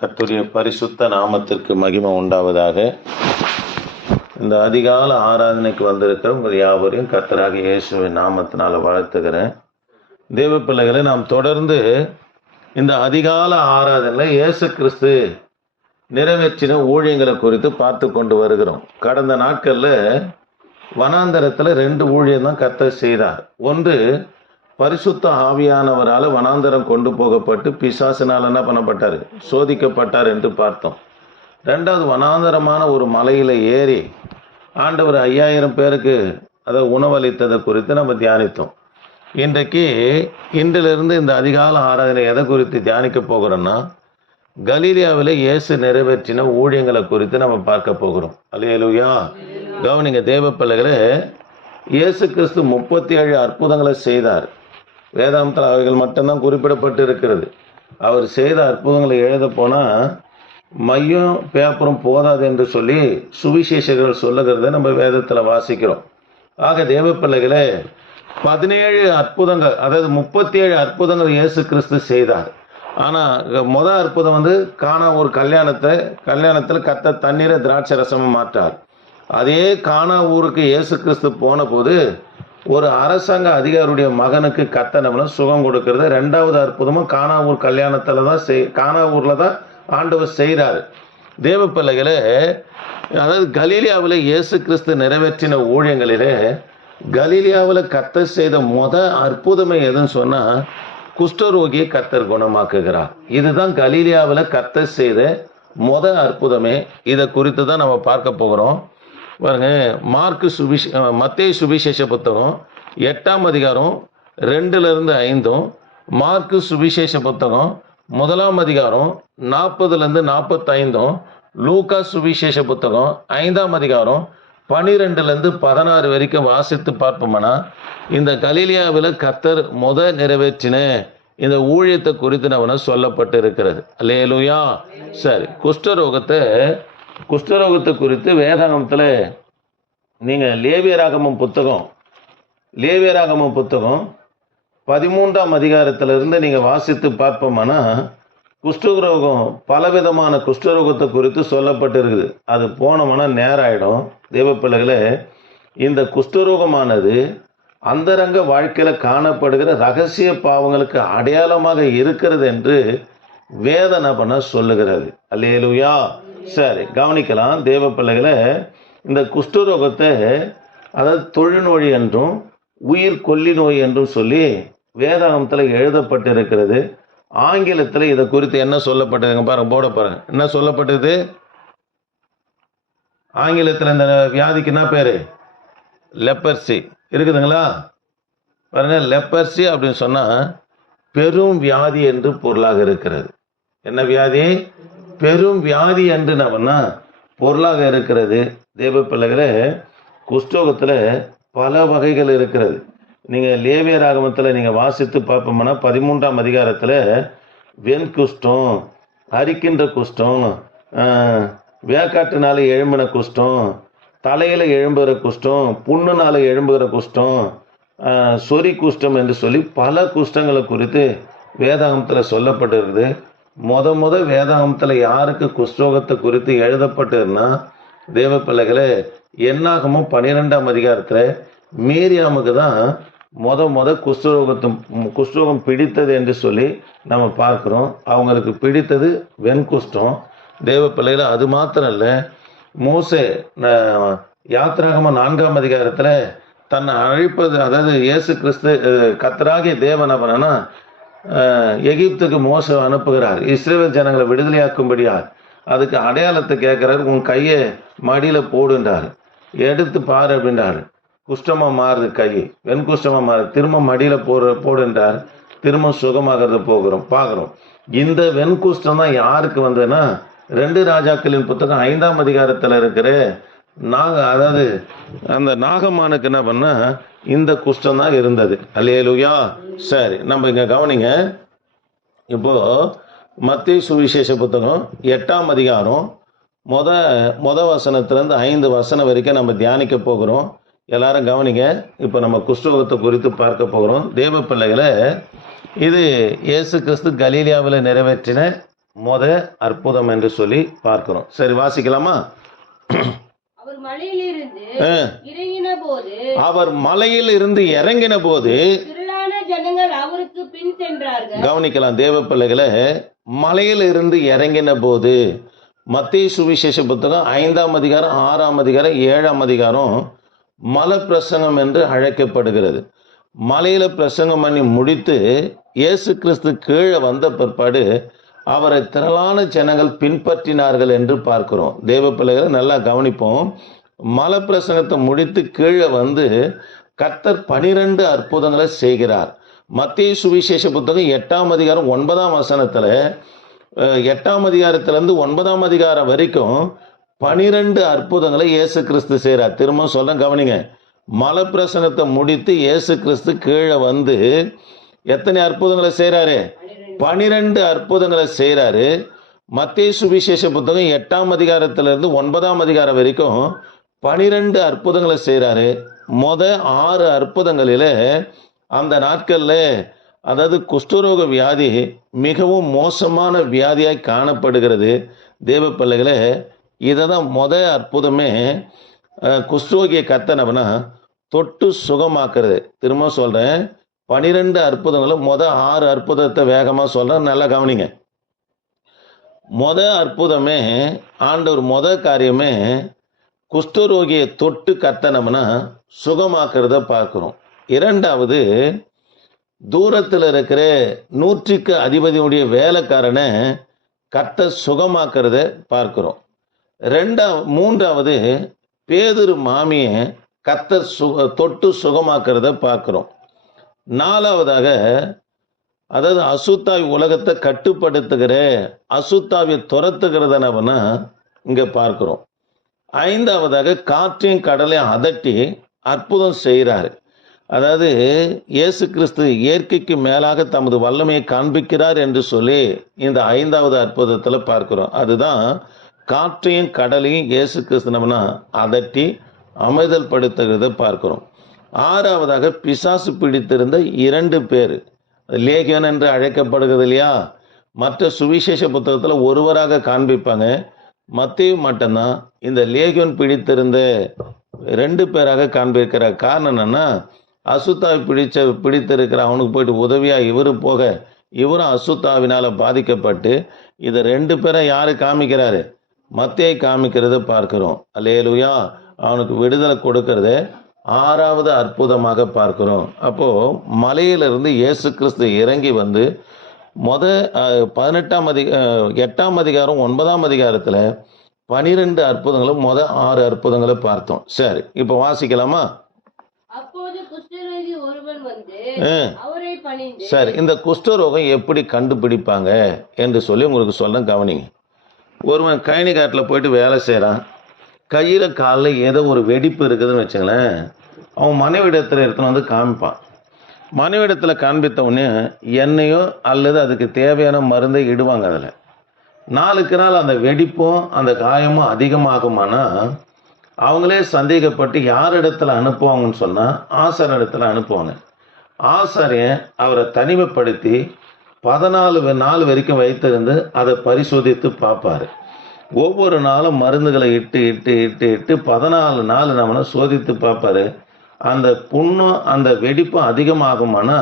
கர்த்தருடைய பரிசுத்த நாமத்திற்கு மகிமை உண்டாவதாக. இந்த அதிகால ஆராதனைக்கு வந்திருக்கிற உங்கள் யாவரையும் கர்த்தராகிய இயேசுவின் நாமத்தினால வாழ்த்துகிறேன். தேவ பிள்ளைகளை நாம் தொடர்ந்து இந்த அதிகால ஆராதனையில் இயேசு கிறிஸ்து நிறைவேற்றின ஊழியங்களை குறித்து பார்த்து கொண்டு வருகிறோம். கடந்த நாட்களில் வனாந்தரத்தில் 2 ஊழியம் தான் கர்த்தர் செய்தார். ஒன்று, பரிசுத்த ஆவியானவரால் வனாந்தரம் கொண்டு போகப்பட்டு பிசாசினால் என்ன பண்ணப்பட்டார், சோதிக்கப்பட்டார் என்று பார்த்தோம். 2வது, வனாந்தரமான ஒரு மலையில் ஏறி ஆண்டவர் 5000 பேருக்கு அதை உணவளித்ததை குறித்து நம்ம தியானித்தோம். இன்றிலிருந்து இந்த அதிகால ஆராதனை எதை குறித்து தியானிக்க போகிறோம்னா, கலீலியாவில் இயேசு நிறைவேற்றின ஊழியங்களை குறித்து நம்ம பார்க்க போகிறோம். அல்லேலூயா. கவனிங்க தேவ பிள்ளைகளே, இயேசு கிறிஸ்து 37 அற்புதங்களை செய்தார். வேதாந்தத்தில் அவைகள் மட்டும்தான் குறிப்பிடப்பட்டு இருக்கிறது. அவர் செய்த அற்புதங்களை எழுத போனால் மையம் பேப்பரும் போதாது என்று சொல்லி சுவிசேஷகர்கள் சொல்லுகிறத நம்ம வேதத்தில் வாசிக்கிறோம். ஆக தேவ பிள்ளைகளே, 17 அற்புதங்கள், அதாவது 37 அற்புதங்கள் இயேசு கிறிஸ்து செய்தார். ஆனால் முதல் அற்புதம் கானா ஒரு கல்யாணத்தில் கர்த்தர் தண்ணீரை திராட்சை ரசமாக மாற்றார். அதே கானா ஊருக்கு இயேசு கிறிஸ்து போன போது ஒரு அரசாங்க அதிகாரியுடைய மகனுக்கு கர்த்தர் சுகம் கொடுக்கறது. 2வது அற்புதமும் கானா ஊர் கல்யாணத்தில் தான் கானா ஊரில் தான் ஆண்டவர் செய்கிறார். தேவ பிள்ளைகளே, அதாவது கலீலியாவில் இயேசு கிறிஸ்து நிறைவேற்றின ஊழியங்களிலே கலீலியாவில் கர்த்தர் செய்த அற்புதமே எதுன்னு சொன்னால், குஷ்டரோகியை கர்த்தர் குணமாக்குகிறார். இதுதான் கலீலியாவில் கர்த்தர் செய்த அற்புதமே. இதை குறித்து தான் நம்ம பார்க்க போகிறோம். பாருங்க, மத்தேயு சுவிசேஷ புத்தகம் 8ஆம் அதிகாரம் 2-5, மார்க்கு சுவிசேஷ புத்தகம் 1ஆம் அதிகாரம் 40-45, லூக்கா சுவிசேஷ புத்தகம் 5ஆம் அதிகாரம் 12-16 வரைக்கும் வாசித்து பார்ப்போம்னா, இந்த கலீலியாவில் கர்த்தர் நிறைவேற்றின இந்த ஊழியத்தை குறித்து நம்ம சொல்லப்பட்டு இருக்கிறது. அல்லேலூயா. சரி, குஷ்டரோகத்தை குறித்து வேதாகமத்தில் நீங்கள் லேவியராகமம் புத்தகம் 13ஆம் அதிகாரத்திலிருந்து நீங்கள் வாசித்து பார்ப்போம்னா, குஷ்டரோகம் பலவிதமான குஷ்டரோகத்தை குறித்து சொல்லப்பட்டு இருக்குது. அது போனோம்னா நேரம் ஆகிடும். தேவ பிள்ளைகளே, இந்த குஷ்டரோகமானது அந்தரங்க வாழ்க்கையில் காணப்படுகிற ரகசிய பாவங்களுக்கு அடையாளமாக இருக்கிறது என்று வேதனை சொல்லுகிறது. அல்லேலூயா. சரி, கவனிக்கலாம் தேவ பிள்ளைகளை. இந்த குஷ்டரோகத்தை அதாவது தொழுநோய் என்றும் உயிர் கொல்லி நோய் என்றும் சொல்லி வேதாகமத்தில் எழுதப்பட்டிருக்கிறது. ஆங்கிலத்தில் இதை குறித்து என்ன சொல்லப்பட்டதுங்க பாருங்க, போட பாருங்க, என்ன சொல்லப்பட்டது ஆங்கிலத்தில். இந்த வியாதிக்கு என்ன பேரு? லெப்பர்சி இருக்குதுங்களா? பாருங்க, லெப்பர்சி அப்படின்னு சொன்னால் பெரும் வியாதி என்று பொருளாக இருக்கிறது. என்ன வியாதி? பெரும் வியாதி என்று நம்ம பொருளாக இருக்கிறது. தேவ பிள்ளைகளே, குஷ்டரோகத்தில் பல வகைகள் இருக்கிறது. நீங்கள் லேவியராகமத்தில் நீங்கள் வாசித்து பார்ப்போம்னா 13ஆம் அதிகாரத்தில் வெண்குஷ்டம், அரிக்கின்ற குஷ்டம், வேக்காட்டுனால எழும்பின குஷ்டம், தலையில் எழும்புகிற குஷ்டம், புண்ணுனால எழும்புகிற குஷ்டம், சொறி குஷ்டம் என்று சொல்லி பல குஷ்டங்களை குறித்து வேதாகமத்தில் சொல்லப்பட்டிருக்குது. வேதாகமத்தில் யாருக்கு குஷ்டரோகத்தை குறித்து எழுதப்பட்டிருந்தா, தேவ பிள்ளைகளே, என்னாகமும் 12ஆம் அதிகாரத்தில் மீரியாமுக்கு தான் குஷ்டரோகம் பிடித்தது என்று சொல்லி நம்ம பார்க்குறோம். அவங்களுக்கு பிடித்தது வெண்குஷ்டம். தேவ பிள்ளைகளை, அது மாத்திரம் இல்லை, மோசே யாத்திராகமம் 4ஆம் அதிகாரத்தில் தன்னை அழைப்பது, அதாவது இயேசு கிறிஸ்து கர்த்தராகிய தேவன் அவனா எகிப்துக்கு மோசே அனுப்புகிறார் இஸ்ரவேல் ஜனங்களை விடுதலையாக்கும்படியார். அதுக்கு அடையாளத்தை கேட்குறாரு. உன் கையை மடியில் போடுன்றார், எடுத்து பாரு அப்படின்றார். குஷ்டமாக மாறுது, கை வெண்குஷ்டமாக மாறுது. திரும்ப மடியில் போடுன்றார், திரும்ப சுகமாகிறது பார்க்குறோம். இந்த வெண்குஷ்டம் தான் யாருக்கு வந்ததுன்னா, 2 ராஜாக்களின் புத்தகம் 5ஆம் அதிகாரத்தில் இருக்கிற அதாவது அந்த நாகமானுக்கு என்ன பண்ண இந்த குஷ்டம் தான் இருந்தது. அல்லேலூயா. சரி, நம்ம இங்கே கவனிங்க. இப்போ மத்தேயு சுவிசேஷ புத்தகம் 8ஆம் அதிகாரம் முத வசனத்திலேருந்து 5 வசனம் வரைக்கும் நம்ம தியானிக்க போகிறோம். எல்லாரும் கவனிங்க. இப்போ நம்ம குஷ்டரோகத்தை குறித்து பார்க்க போகிறோம். தேவ பிள்ளைகளை, இது இயேசு கிறிஸ்து கலீலியாவில் நிறைவேற்றின அற்புதம் என்று சொல்லி பார்க்கிறோம். சரி, வாசிக்கலாமா? அவர் மலையில் இருந்து இறங்கின போது அவருக்கு பின் சென்றார்கள். கவனிக்கலாம் தேவ பிள்ளைகளை, மலையில் இருந்து இறங்கின போது. மத்தேயு சுவிசேஷ புத்தகம் 5ஆம் அதிகாரம் 6ஆம் அதிகாரம் 7ஆம் அதிகாரம் மலை பிரசங்கம் என்று அழைக்கப்படுகிறது. மலையில பிரசங்கம் பண்ணி முடித்து இயேசு கிறிஸ்து கீழே வந்த பிற்பாடு அவரை திரளான ஜனங்கள் பின்பற்றினார்கள் என்று பார்க்கிறோம். தேவ பிள்ளைகளை நல்லா கவனிப்போம். மலை பிரசங்கத்தை முடித்து கீழே வந்து கர்த்தர் 12 அற்புதங்களை செய்கிறார். மத்தேயு சுவிசேஷ புத்தகம் 8ஆம் அதிகாரம் 9ஆம் வசனத்தில் 8ஆம் அதிகாரத்திலிருந்து 9ஆம் அதிகாரம் வரைக்கும் 12 அற்புதங்களை இயேசு கிறிஸ்து செய்கிறார். திரும்ப சொல்றேன், கவனிங்க. மலை பிரசங்கத்தை முடித்து இயேசு கிறிஸ்து கீழே வந்து எத்தனை அற்புதங்களை செய்கிறாரு? 12 அற்புதங்களை செய்கிறாரு. மத்தேயு சுவிசேஷ புத்தகம் 8ஆம் அதிகாரத்திலிருந்து 9ஆம் அதிகாரம் வரைக்கும் 12 அற்புதங்களை செய்கிறாரு. 6 அற்புதங்களில் அந்த நாட்களில், அதாவது குஷ்டரோக வியாதி மிகவும் மோசமான வியாதியாய் காணப்படுகிறது. தேவ பிள்ளைகளே, இதை தான் அற்புதமே. குஷ்டரோகியை கத்தனவனா தொட்டு சுகமாக்குறது. திரும்ப சொல்கிறேன், 12 அற்புதங்களும் 6 அற்புதத்தை வேகமாக சொல்கிறேன், நல்லா கவனிங்க. அற்புதமே ஆண்டவர் காரியமே குஷ்டரோகியை தொட்டு கத்தனம்னா சுகமாக்குறத பார்க்குறோம். 2வது, தூரத்தில் இருக்கிற 100க்கு அதிபதியுடைய வேலைக்காரனை கர்த்தர் சுகமாக்குறத பார்க்கிறோம். 3வது, பேதுரு மாமியை கர்த்தர் தொட்டு சுகமாக்குறத பார்க்கிறோம். 4வதாக, அதாவது அசுத்தாவி உலகத்தை கட்டுப்படுத்துகிற அசுத்தாவியை துரத்துகிறதனவனா இங்கே பார்க்கிறோம். 5வதாக, காற்றையும் கடலையும் அதட்டி அற்புதம் செய்கிறாரு. அதாவது இயேசு கிறிஸ்து இயற்கைக்கு மேலாக தமது வல்லமையை காண்பிக்கிறார் என்று சொல்லி இந்த 5வது அற்புதத்தில் பார்க்கிறோம். அதுதான் காற்றையும் கடலையும் இயேசு கிறிஸ்து நம்மனா அதட்டி அமைதல் படுத்துகிறத பார்க்கிறோம். 6வதாக, பிசாசு பிடித்திருந்த 2 பேர், லேகியோன் என்று அழைக்கப்படுகிறது இல்லையா? மற்ற சுவிசேஷ புத்தகத்தில் ஒருவராக காண்பிப்பாங்க. மத்தேயு மட்டும்தான் இந்த லேகியோன் பிடித்திருந்த 2 பேராக காண்பிக்கிற காரணம் என்னன்னா, அசுத்தாவி பிடித்திருக்கிற அவனுக்கு போயிட்டு உதவியாக இவரு போக, இவரும் அசுத்தாவினால் பாதிக்கப்பட்டு இதை 2 பேரை யாரு காமிக்கிறாரு? மத்தேயு காமிக்கிறத பார்க்கிறோம். அல்லேலூயா. அவனுக்கு விடுதலை கொடுக்கறத 6வது அற்புதமாக பார்க்கிறோம். அப்போ மலையிலிருந்து இயேசு கிறிஸ்து இறங்கி வந்து 8ஆம் அதிகாரம் 9ஆம் அதிகாரத்தில் 12 அற்புதங்களும் 6 அற்புதங்களை பார்த்தோம். சரி, இப்போ வாசிக்கலாமா? சரி, இந்த குஷ்டரோகம் எப்படி கண்டுபிடிப்பாங்க என்று சொல்லி உங்களுக்கு சொல்ல கவனிங்க. ஒருவன் கயனி காட்டில் போயிட்டு வேலை செய்கிறான். கையில் காலில் ஏதோ ஒரு வெடிப்பு இருக்குதுன்னு வச்சுங்களேன். அவன் மனைவிடத்தில் எடுத்துன்னு வந்து காமிப்பான். மனைவிடத்தில் காண்பித்த உடனே எண்ணெயோ அல்லது அதுக்கு தேவையான மருந்தை இடுவாங்க. அதில் நாளுக்கு நாள் அந்த வெடிப்பும் அந்த காயமும் அதிகமாகுமானா அவங்களே சந்தேகப்பட்டு யார் இடத்துல அனுப்புவாங்கன்னு சொன்னால் ஆசாரியர் இடத்துல அனுப்புவாங்க. ஆசாரியன் அவரை தனிமைப்படுத்தி 14 நாள் வரைக்கும் வைத்திருந்து அதை பரிசோதித்து பார்ப்பார். ஒவ்வொரு நாளும் மருந்துகளை இட்டு இட்டு இட்டு இட்டு 14 நாள் நம்மளை சோதித்து பார்ப்பாரு. அந்த புண்ணும் அந்த வெடிப்பும் அதிகமாகுமானா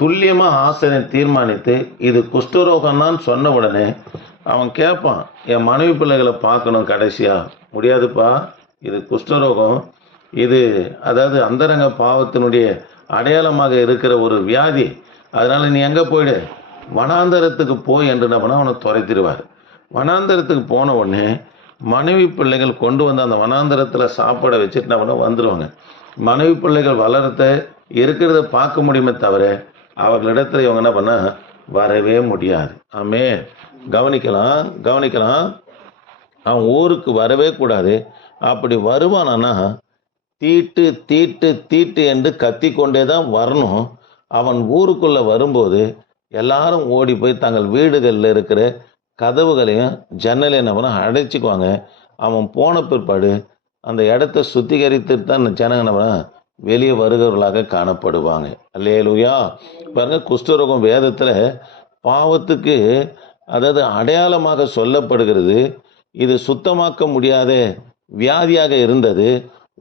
துல்லியமாக ஆசிரியர் தீர்மானித்து இது குஷ்டரோகம்தான் சொன்ன உடனே அவன் கேட்பான், என் மனைவி பிள்ளைகளை பார்க்கணும். கடைசியாக முடியாதுப்பா, இது குஷ்டரோகம், இது அதாவது அந்தரங்க பாவத்தினுடைய அடையாளமாக இருக்கிற ஒரு வியாதி, அதனால் நீ எங்கே போயிடு, வனாந்தரத்துக்கு போய் என்று நம்ம அவனை துரைத்திடுவார். வனாந்தரத்துக்கு போன உடனே மனைவி பிள்ளைகள் கொண்டு வந்து அந்த வனாந்தரத்தில் சாப்பாட வச்சுட்டு நம்ம வந்துடுவாங்க. மனைவி பிள்ளைகள் வளரத்த இருக்கிறத பார்க்க முடியுமே தவிர அவர்களிடத்துல இவங்க என்ன பண்ண வரவே முடியாது. ஆமே, கவனிக்கலாம். அவன் ஊருக்கு வரவே கூடாது. அப்படி வருவானா தீட்டு தீட்டு தீட்டு என்று கத்தி கொண்டே தான் வரணும். அவன் ஊருக்குள்ளே வரும்போது எல்லாரும் ஓடி போய் தங்கள் வீடுகளில் இருக்கிற கதவுகளையும் ஜன்னலையும் என்ன பண்ண அடைச்சிக்குவாங்க. அவன் போன பிற்பாடு அந்த இடத்த சுத்திகரித்துட்டு தான் ஜனங்க என்ன பண்ண வெளியே வருகிறவர்களாக காணப்படுவாங்க. அல்லேலூயா. பாருங்க, குஷ்டரோகம் வேதத்தில் பாவத்துக்கு அதாவது அடையாளமாக சொல்லப்படுகிறது. இது சுத்தமாக்க முடியாத வியாதியாக இருந்தது.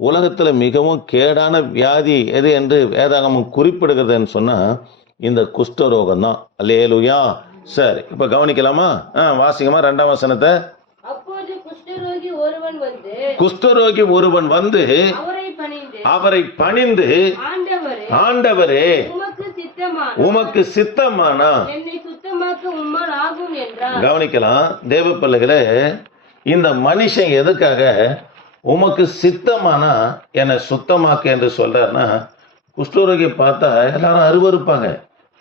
உலகத்தில் மிகவும் கேடான வியாதி எது என்று வேதாகமம் குறிப்பிடுகிறதுன்னு சொன்னால் இந்த குஷ்டரோகம் தான். அல்லேலூயா. சரி, இப்போ கவனிக்கலாமா? வாசிக்கமா 2ஆம் வசனத்தை. அப்போது குஷ்டரோகி ஒருவன் வந்து குஷ்டரோகி ஒருவன் வந்து அவரை பணிந்து ஆண்டவரே உமக்கு சித்தமானா என்னை சுத்தமாக்க உம்மால் ஆகும் என்றார். கவனிக்கலாம் தேவ பிள்ளைகளே, இந்த மனுஷன் எதுக்காக உமக்கு சித்தமானா என்னை சுத்தமாக்க என்று சொல்றாருன்னா, குஷ்டரோகி பார்த்தா எல்லாரும் அருவருப்பாங்க,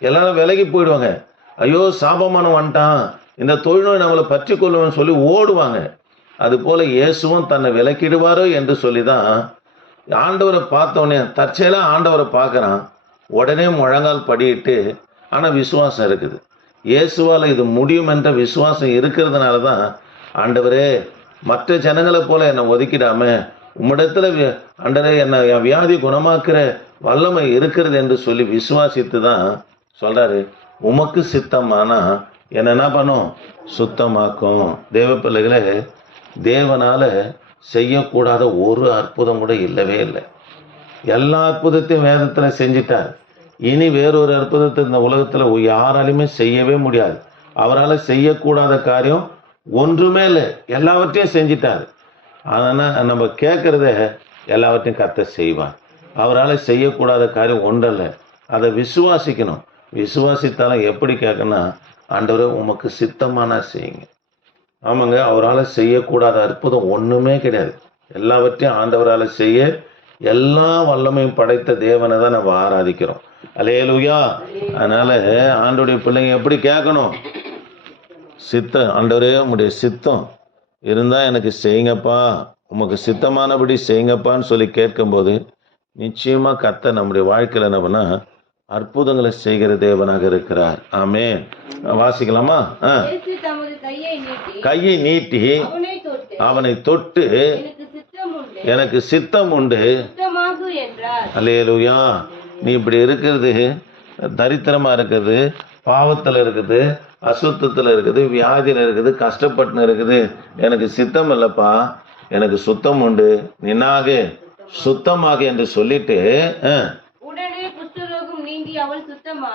எல்லாரும் விலகி போயிடுவாங்க. ஐயோ சாபமானம் வந்துட்டான், இந்த தொழில்நோய் நம்மளை பற்றி கொள்ளுவேன்னு சொல்லி ஓடுவாங்க. அது போல இயேசுவும் தன்னை விலக்கிடுவாரோ என்று சொல்லி தான் ஆண்டவரை பார்த்தோன்னே தற்செயலாக ஆண்டவரை பார்க்குறான். உடனே முழங்கால் படியிட்டு, ஆனால் விசுவாசம் இருக்குது. இயேசுவால் இது முடியும் என்ற விசுவாசம் இருக்கிறதுனால தான் ஆண்டவரே மற்ற ஜனங்களை போல என்னை ஒதுக்கிடாம உம்மிடத்துல ஆண்டவரே என்னை என் வியாதி குணமாக்குற வல்லமை இருக்கிறது என்று சொல்லி விசுவாசித்து தான் சொல்றாரு, உமக்கு சித்தமானா என்ன என்ன பண்ணும்? சுத்தமாக்கும். தேவ பிள்ளைகளே, தேவனால செய்யக்கூடாத ஒரு அற்புதம் கூட இல்லவே இல்லை. எல்லா அற்புதத்தையும் வேதத்தில் செஞ்சிட்டார். இனி வேறொரு அற்புதத்தை இந்த உலகத்தில் யாராலையுமே செய்யவே முடியாது. அவரால் செய்யக்கூடாத காரியம் ஒன்றுமே இல்லை, எல்லாவற்றையும் செஞ்சிட்டார். அதனால் நம்ம கேட்குறத எல்லாவற்றையும் கர்த்தர் செய்வார். அவரால் செய்யக்கூடாத காரியம் ஒன்றல்ல, அதை விசுவாசிக்கணும். விசுவாசித்தாலும் எப்படி கேட்கணும்னா, ஆண்டவரே உமக்கு சித்தமானா செய்யுங்க. ஆமாங்க, அவரால் செய்யக்கூடாத அற்புதம் ஒன்றுமே கிடையாது. எல்லாவற்றையும் ஆண்டவரால் செய்ய எல்லா வல்லமையும் படைத்த தேவனை தான் நம்ம ஆராதிக்கிறோம். அல்லேலூயா. அதனால ஆண்டவருடைய பிள்ளைங்க எப்படி கேட்கணும்? சித்தம், ஆண்டவரே உங்களுடைய சித்தம் இருந்தால் எனக்கு செய்யுங்கப்பா, உமக்கு சித்தமானபடி செய்யுங்கப்பான்னு சொல்லி கேட்கும்போது நிச்சயமாக கர்த்தர் நம்முடைய வாழ்க்கையில் என்ன பண்ணா அற்புதங்களை செய்கிற தேவனாக இருக்கிறார். ஆமென். வாசிக்கலாமா? கையை நீட்டி அவனை தொட்டு எனக்கு சித்தம் உண்டு. அல்லேலூயா. நீ இப்படி இருக்கிறது, தரித்திரமா இருக்குது, பாவத்தில் இருக்குது, அசுத்தத்தில் இருக்குது, வியாதியில் இருக்குது, கஷ்டப்பட்டு இருக்குது, எனக்கு சித்தம் இல்லைப்பா, எனக்கு சுத்தம் உண்டு, நின்னாக சுத்தமாக என்று சொல்லிட்டு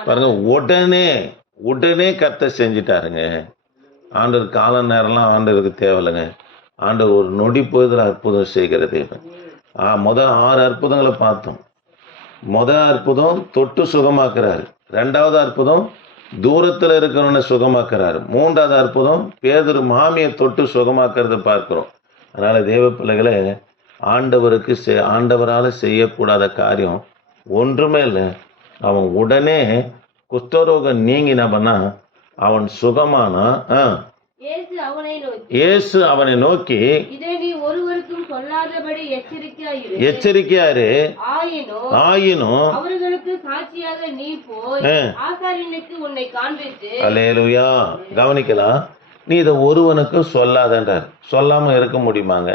பாருங்க, உடனே கர்த்தர் செஞ்சிட்டாருங்க. ஆண்டவர் கால நேரம்லாம் ஆண்டவருக்கு தேவையில்லைங்க. ஆண்டவர் ஒரு நொடி பொழுதுல அற்புதம் செய்கிற தேவன். முதல் 6 அற்புதங்களை பார்த்தோம். முதல் அற்புதம் தொட்டு சுகமாக்குறாரு. 2வது அற்புதம் தூரத்தில் இருக்கிறவனை சுகமாக்குறாரு. 3வது அற்புதம் பேதுரு மாமியை தொட்டு சுகமாக்குறத பார்க்கிறோம். அதனால தேவ பிள்ளைகளே, ஆண்டவருக்கு ஆண்டவரால் செய்யக்கூடாத காரியம் ஒன்றுமே இல்லை. அவன் உடனே குஷ்டரோகம் நீங்கினவனா அவன் சுகமானா. இயேசு அவனை நோக்கி எச்சரிக்கையாரு, ஆயினும் அவர்களுக்கு சாட்சியாக நீ போய் ஆசாரியனுக்கு உன்னை காண்பித்து. அல்லேலூயா. கவனிக்கலாம், நீ இதை ஒருவனுக்கும் சொல்லாதன்றார். சொல்லாம இருக்க முடியுமாங்க?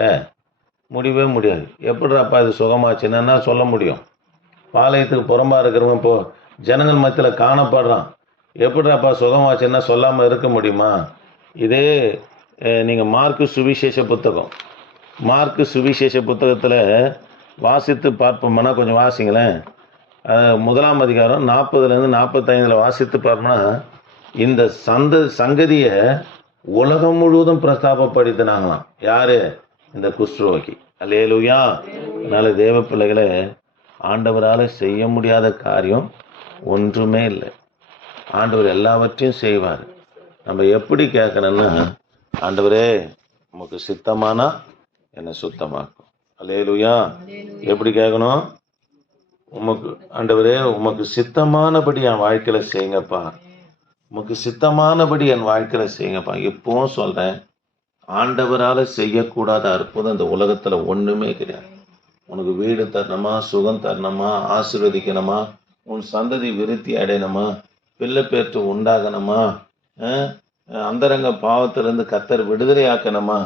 முடியவே முடியாது. எப்படிப்பா இது சுகமாச்சுன்னா சொல்ல முடியும்? பாளையத்துக்கு புறம்பா இருக்கிறவங்க இப்போ ஜனங்கள் மத்தியில் காணப்படுறான். எப்படிப்பா சுகமாச்சுன்னா சொல்லாமல் இருக்க முடியுமா? இதே நீங்கள் மார்க்கு சுவிசேஷ புத்தகம், மார்க்கு சுவிசேஷ புத்தகத்தில் வாசித்து பார்ப்போம்னா, கொஞ்சம் வாசிங்களேன். 1ஆம் அதிகாரம் 40லேருந்து 45 வாசித்து பார்ப்போம்னா, இந்த சங்கதியை உலகம் முழுவதும் பிரஸ்தாபப்படுத்தினாங்களாம். யாரு? இந்த குஷ்டரோகி. அல்லேலூயா. அதனால தேவ பிள்ளைகளை, ஆண்டவரால் செய்ய முடியாத காரியம் ஒன்றுமே இல்லை. ஆண்டவர் எல்லாவற்றையும் செய்வார். நம்ம எப்படி கேட்கணும்னா, ஆண்டவரே உமக்கு சித்தமானா என்னை சுத்தமாக்கும். அல்லேலூயா. எப்படி கேட்கணும்? உமக்கு ஆண்டவரே உமக்கு சித்தமானபடி என் வாழ்க்கையில் செய்யுங்கப்பா, உமக்கு சித்தமானபடி என் வாழ்க்கையில் செய்யுங்கப்பா. இப்பவும் சொல்கிறேன், ஆண்டவரால் செய்யக்கூடாத அற்புதம் இந்த உலகத்தில் ஒன்றுமே கிடையாது. உனக்கு வீடு தரணுமா, சுகம் தரணுமா, ஆசீர்வதிக்கணுமா, உன் சந்ததி விருத்தி அடையணுமா, பிள்ளை பேற்று உண்டாகணுமா, அந்தரங்க பாவத்திலிருந்து கர்த்தர் விடுதலை ஆக்கணுமா,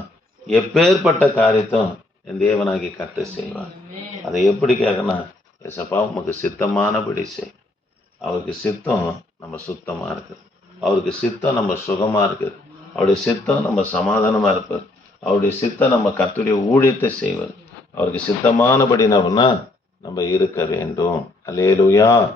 எப்பேற்பட்ட காரியத்தும் என் தேவனாகி கர்த்தர் செய்வார். அதை எப்படி கேட்கணும்? எசப்பா உமக்கு சித்தமானபடி செய். அவருக்கு சித்தம் நம்ம சுத்தமாக இருக்குது. அவருக்கு சித்தம் நம்ம சுகமா இருக்குது. அவருடைய சித்தம் நம்ம சமாதானமா இருப்பார். அவருடைய சித்தம் நம்ம கர்த்தருடைய ஊழியத்தை செய்வது. அவருக்கு சித்தமானபடி நம்ம இருக்க வேண்டும். அல்லேலூயா.